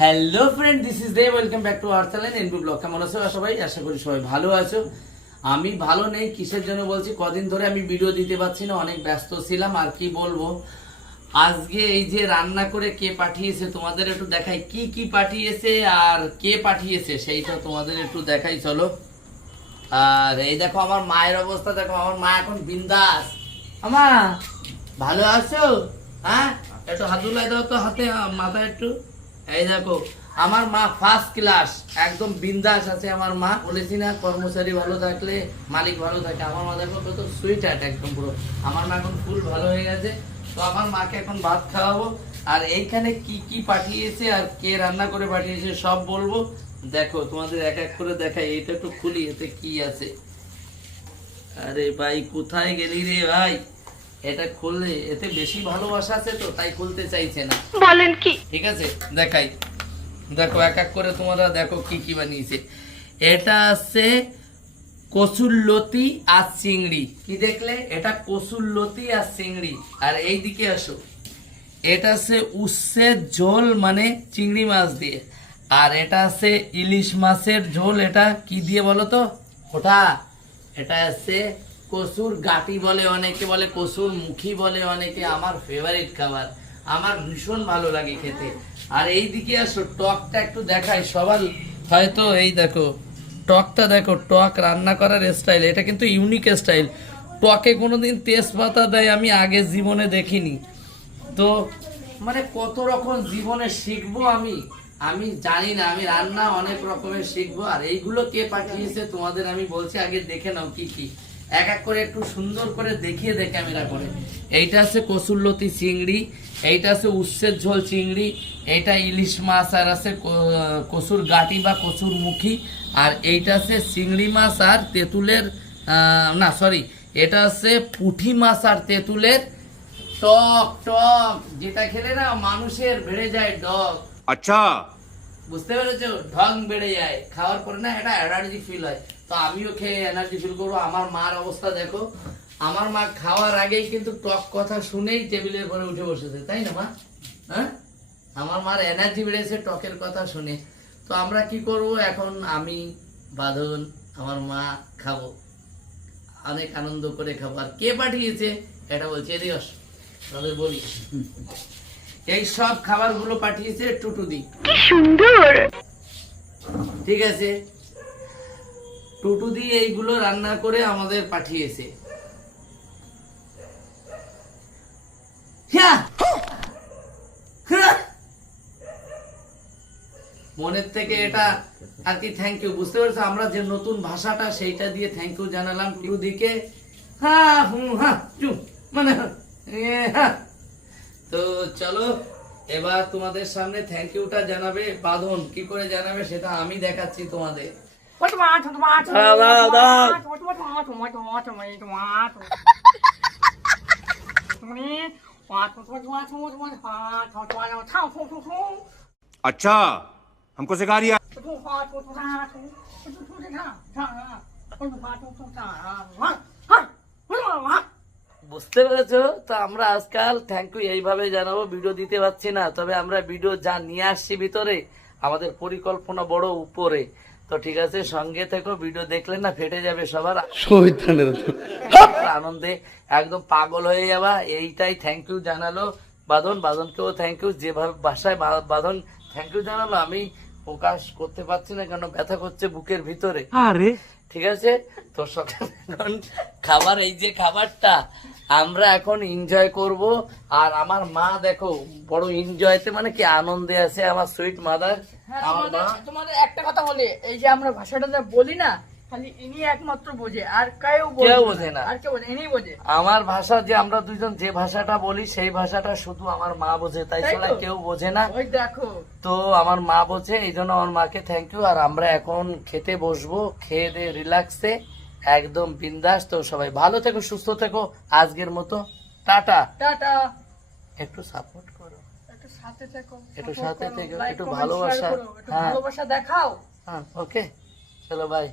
Hello friend this is the welcome back to our channel NB blog কেমন আছো সবাই? আশা করি সবাই ভালো আছো। আমি ভালো নেই কিসের জন্য বলছি? কদিন ধরে আমি ভিডিও দিতে পারছি না অনেক ব্যস্ত ছিলাম আর কি বলব? আজকে এই যে রান্না করে কে পাঠিয়েছে তোমাদের একটু দেখাই কি কি পাঠিয়েছে আর কে পাঠিয়েছে সেইটা তোমাদের একটু দেখাই চলো। আর এই দেখো আমার মায়ের অবস্থা দেখো আমার মা এখন বিন্দাস। আমা। ভালো আছো? হ্যাঁ? একটু হাত দাও তো হাতে মাথায় একটু। এই দেখো, আমার মা ফার্স্ট ক্লাস একদম বিন্দাস আছে আমার মা, বলেছি না, কর্মচারী ভালো থাকলে, মালিক ভালো থাকে। আমার মা দেখো কত সুইট হার্ট একদম পুরো। আমার মা এখন ফুল ভালো হয়ে গেছে। তো আমার মাকে এখন ভাত খাওয়াবো। আর এইখানে কি কি পাঠিয়েছে আর কে রান্না করে পাঠিয়েছে সব বলব। দেখো, তোমাদের এক এক করে দেখাই। এটা একটু খুলি, এতে কি আছে? আরে ভাই, কোথায় গেলি রে ভাই? এটা খুললে এতে বেশি ভালোবাসা আছে তো তাই খুলতে চাইছে না। বলেন কি? ঠিক আছে দেখাই। দেখো এক এক করে তোমরা দেখো কি কি বানিয়েছে। এটা আছে আর চিংড়ি। কি দেখলে? এটা আর চিংড়ি। আর এই দিকে আসো। এটা আছে উচ্ছের ঝোল মানে চিংড়ি মাছ দিয়ে। আর এটা আছে ইলিশ মাছের ঝোল। এটা কি দিয়ে বলো তো? ওটা। এটা আছে কসুর গাটি বলে অনেকে বলে, কসুর মুখী বলে অনেকে, আমার ফেভারিট খাবার। আমার ভীষণ ভালো লাগে খেতে। আর এই দিকে আসো, টকটা একটু দেখাই। সবার হয়তো এই দেখো, টকটা দেখো, টক রান্না করার স্টাইল এটা কিন্তু ইউনিক স্টাইল টকে কোনোদিন তেজপাতা দেয় আমি আগে জীবনে দেখিনি। তো মানে কত রকম জীবনে শিখব আমি? আমি জানি না, আমি রান্না অনেক রকমের শিখব। আর এইগুলো কে পাঠিয়েছে তোমাদের আমি বলছি, আগে দেখে নাও কি কি। এক এক করে একটু সুন্দর করে দেখিয়ে দে ক্যামেরা করে। এইটা আছে কসুল্লতি চিংড়ি, এইটা আছে উচ্ছের ঝোল চিংড়ি এটা ইলিশ মাছ আর আছে কসুর গাটি বা কসুর মুখি, আর এইটা আছে চিংড়ি মাছ আর তেঁতুলের না সরি এটা আছে পুঁঠি মাছ আর তেঁতুলের টক টক, যেটা খেলে না মানুষের বেড়ে যায় ডক আচ্ছা বুঝতে পেরেছ? ঢং বেড়ে যায়। খাওয়ার পরে না এটা এনার্জি ফিল হয়। তো আমিও খেয়ে এনার্জি ফিল করব। আমার মার অবস্থা দেখো। আমার মা খাওয়ার আগেই কিন্তু টক কথা শুনেই টেবিলের পরে উঠে বসেছে। তাই না, মা? হ্যাঁ? আমার মার এনার্জি বেড়েছে টকের কথা শুনে। তো আমরা কি করব? এখন আমি, বাঁধন, আমার মা খাব। অনেক আনন্দ করে খাব। আর কে পাঠিয়েছে? এটা বলছে আস তাদের বলি। এই সব খাবারগুলো পাঠিয়েছে টুটুদি কি সুন্দর! ঠিক আছে? টুটুদি এইগুলো রান্না করে আমাদের পাঠিয়েছে। হ্যাঁ। হ্যাঁ। মনের থেকে এটা আর কি থ্যাংক ইউ বুঝতে পারছ? আমরা যে নতুন ভাষাটা সেইটা দিয়ে থ্যাংক ইউ জানালাম টুটুদিকে হা হুম হা চু মানে হ্যাঁ তো চলো এবার তোমাদের সামনে থ্যাংক ইউটা জানাবে বাঁধন কি করে জানাবে সেটা আমি দেখাচ্ছি তোমাদের দাও, দাও, দাও। अच्छा हमको सिखा रिया বুঝতে পেরেছ? তো আমরা আজকাল থ্যাংক ইউ এইভাবে জানাব ভিডিও দিতে পারছি না। তবে আমরা ভিডিও যা নিয়ে আসছি ভিতরে আমাদের পরিকল্পনা বড় উপরে। তো ঠিক আছে সঙ্গে থেকো ভিডিও দেখলে না ফেটে যাবে সবার। আনন্দে একদম পাগল হয়ে যাবা এইটাই থ্যাংক ইউ জানালো বাদন বাদনকেও থ্যাংক ইউ যেভাবে বাসায় বা- বাদন থ্যাংক ইউ জানালো আমি প্রকাশ করতে পারছি না কেন ব্যথা করছে বুকের ভিতরে। আরে। ঠিক আছে? তো সকালে খাবার এই যে খাবারটা আমরা এখন এনজয় করব। আর আমার মা দেখো বড় এনজয়তে মানে কি আনন্দে আছে আমার সুইট মাদার হ্যাঁ, তোমাদের একটা কথা বলি এই যে আমরা ভাষাটা যা বলি না খালি ইনি একমাত্র বোঝে আর কেউ কেউ বোঝে না। আর কেউ বোঝে ইনি বোঝে। আমার ভাষা যে আমরা দুইজন যে ভাষাটা বলি সেই ভাষাটা শুধু আমার মা বোঝে তাই তাই ছাড়া কেউ বোঝে না। ওই দেখো। তো আমার মা বোঝে এই জন্য আমার মাকে থ্যাংক ইউ আর আমরা এখন খেতে বসবো খেয়ে দিয়ে রিল্যাক্সে একদম বিন্দাস তো সবাই ভালো থেকো সুস্থ থেকো। আজকের মতো টাটা। টাটা। একটু সাপোর্ট করো। একটু সাথে থেকো একটু সাথে থেকো, একটু ভালোবাসা। হ্যাঁ। ভালোবাসা দেখাও। হ্যাঁ ওকে চলো বাই